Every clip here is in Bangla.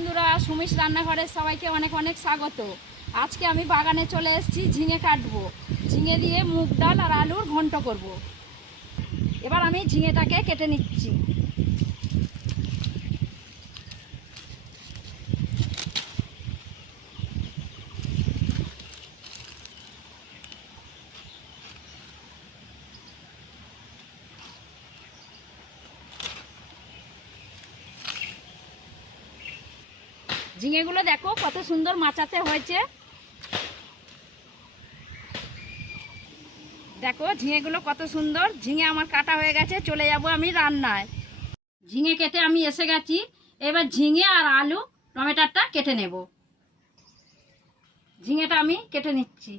বন্ধুরা, সুমিশ রান্নাঘরের সবাইকে অনেক অনেক স্বাগত। আজকে আমি বাগানে চলে এসেছি, ঝিঙে কাটবো। ঝিঙে দিয়ে মুগ ডাল আর আলুর ঘন্ট করব। এবার আমি ঝিঙেটাকে কেটে নিচ্ছি। ঝিঙেগুলো দেখো, কত সুন্দর মাচাতে হয়েছে। দেখো, ঝিঙেগুলো কত সুন্দর। ঝিঙে আমার কাটা হয়ে গেছে, চলে যাব আমি রান্নায়। ঝিঙে কেটে আমি এসে গেছি। এবার ঝিঙে আর আলু টমেটারটা কেটে নেব। ঝিঙেটা আমি কেটে নিচ্ছি।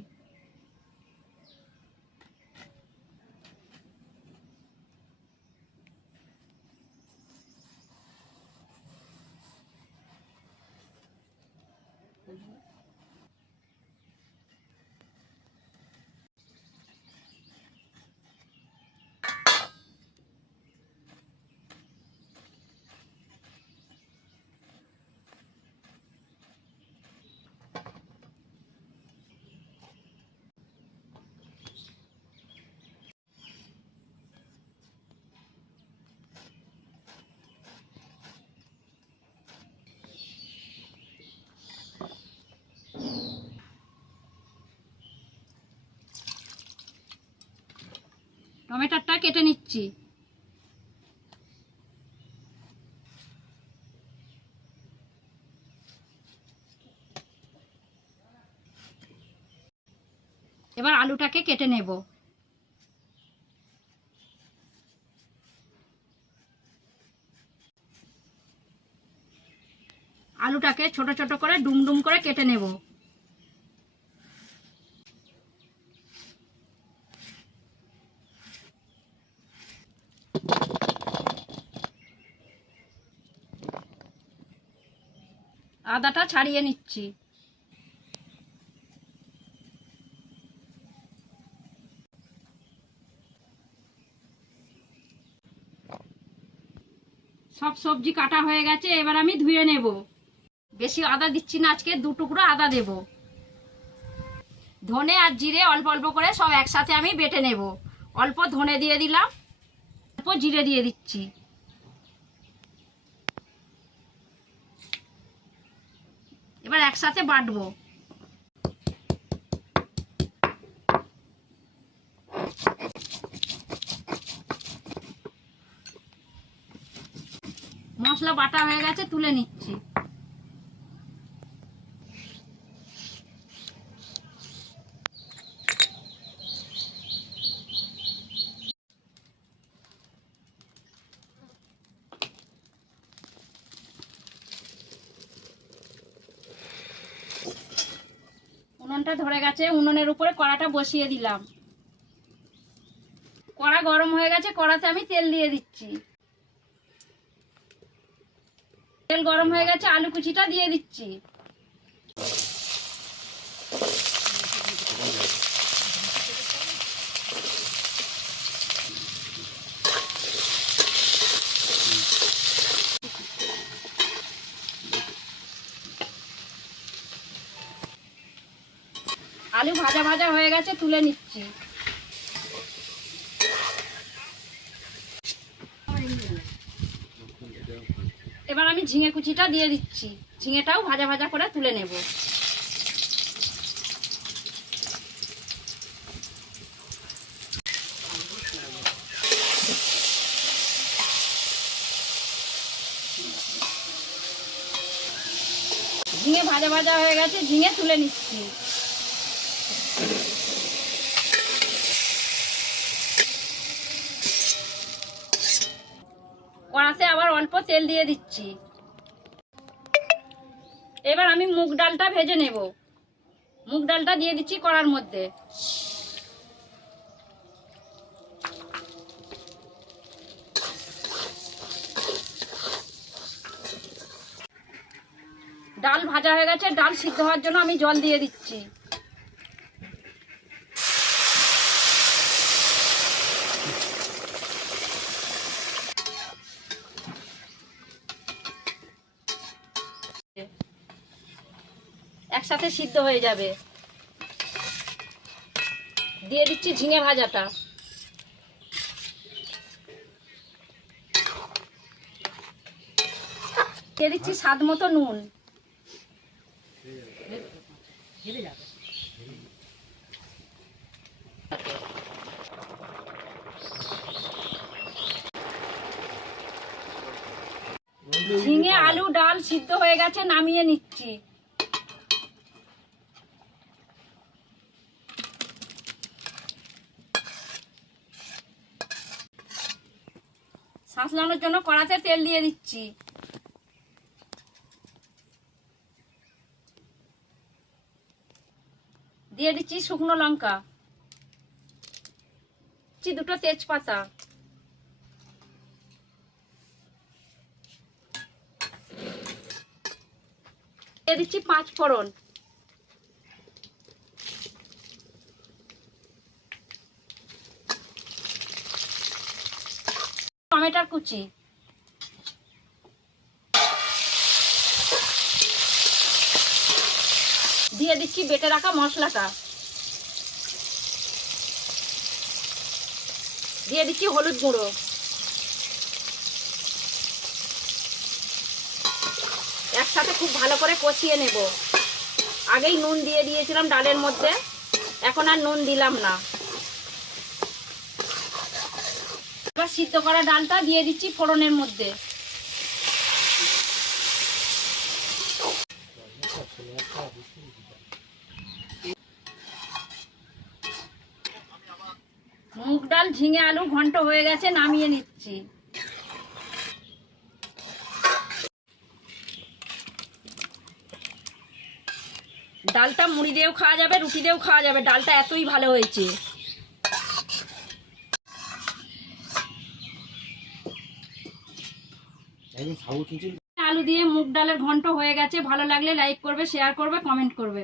টমেটোটা কেটে নিচ্ছি। এবার আলুটাকে কেটে নেব। আলুটাকে ছোট ছোট করে ডুম ডুম করে কেটে নেব। ছাড়িয়ে নিচ্ছি। সব সবজি কাটা হয়ে গেছে, এবার আমি ধুয়ে নেব। বেশি আদা দিচ্ছি না, আজকে দু টুকরো আদা দেব। ধনে আর জিরে অল্প অল্প করে সব একসাথে আমি বেটে নেব। অল্প ধনে দিয়ে দিলাম, অল্প জিরে দিয়ে দিচ্ছি। এবার একসাথে বাটবো। মশলা বাটা হয়ে গেছে তুলে নিচ্ছি। উনুনটা ধরে গেছে, উনুনের উপরে কড়াটা বসিয়ে দিলাম। কড়া গরম হয়ে গেছে, কড়াতে আমি তেল দিয়ে দিচ্ছি। তেল গরম হয়ে গেছে, আলু কুচিটা দিয়ে দিচ্ছি। আলু ভাজা ভাজা হয়ে গেছে, তুলে নিচ্ছি। এবার আমি ঝিঙে কুচিটা দিয়ে দিচ্ছি। ঝিঙেটাও ভাজা ভাজা করে তুলে নেব। ঝিঙে ভাজা ভাজা হয়ে গেছে, ঝিঙে তুলে নিচ্ছি কড়াতে আবার অল্প তেল দিয়ে দিচ্ছি। এবার আমি মুগ ডালটা ভেজে নেব। মুগ ডালটা দিয়ে দিচ্ছি কড়ার মধ্যে। ডাল ভাজা হয়ে গেছে, ডাল সিদ্ধ হওয়ার জন্য আমি জল দিয়ে দিচ্ছি। একসাথে সিদ্ধ হয়ে যাবে। দিয়ে দিচ্ছি ঝিঙে ভাজাটা। দিয়ে দিচ্ছি স্বাদ মতো নুন। ঝিঙে, আলু, ডাল সিদ্ধ হয়ে গেছে, নামিয়ে নিচ্ছি। শাঁসলানোর জন্য কড়াতে তেল দিয়ে দিচ্ছি। দিয়ে দিচ্ছি শুকনো লঙ্কা। দিচ্ছি দুটো তেজপাতা। দিয়ে দিচ্ছি পাঁচ ফোড়ন। টমেটোর কুচি। দিয়ে দিচ্ছি বেটে রাখা মশলাটা। দিয়ে দিচ্ছি হলুদ গুঁড়ো। একসাথে খুব ভালো করে কষিয়ে নেব। আগেই নুন দিয়ে দিয়েছিলাম ডালের মধ্যে। এখন আর নুন দিলাম না। এবার সিদ্ধ করা ডালটা দিয়ে দিচ্ছি ফোড়নের মধ্যে। মুগ ডাল, ঝিঙে আলু ঘন্ট হয়ে গেছে, নামিয়ে নিচ্ছি। ডালটা মুড়ি দিয়েও খাওয়া যাবে, রুটি দিয়েও খাওয়া যাবে। ডালটা এতই ভালো হয়েছে। আলু দিয়ে মুগ ডালের ঘন্ট হয়ে গেছে, ভালো লাগলে লাইক করবে শেয়ার করবে কমেন্ট করবে।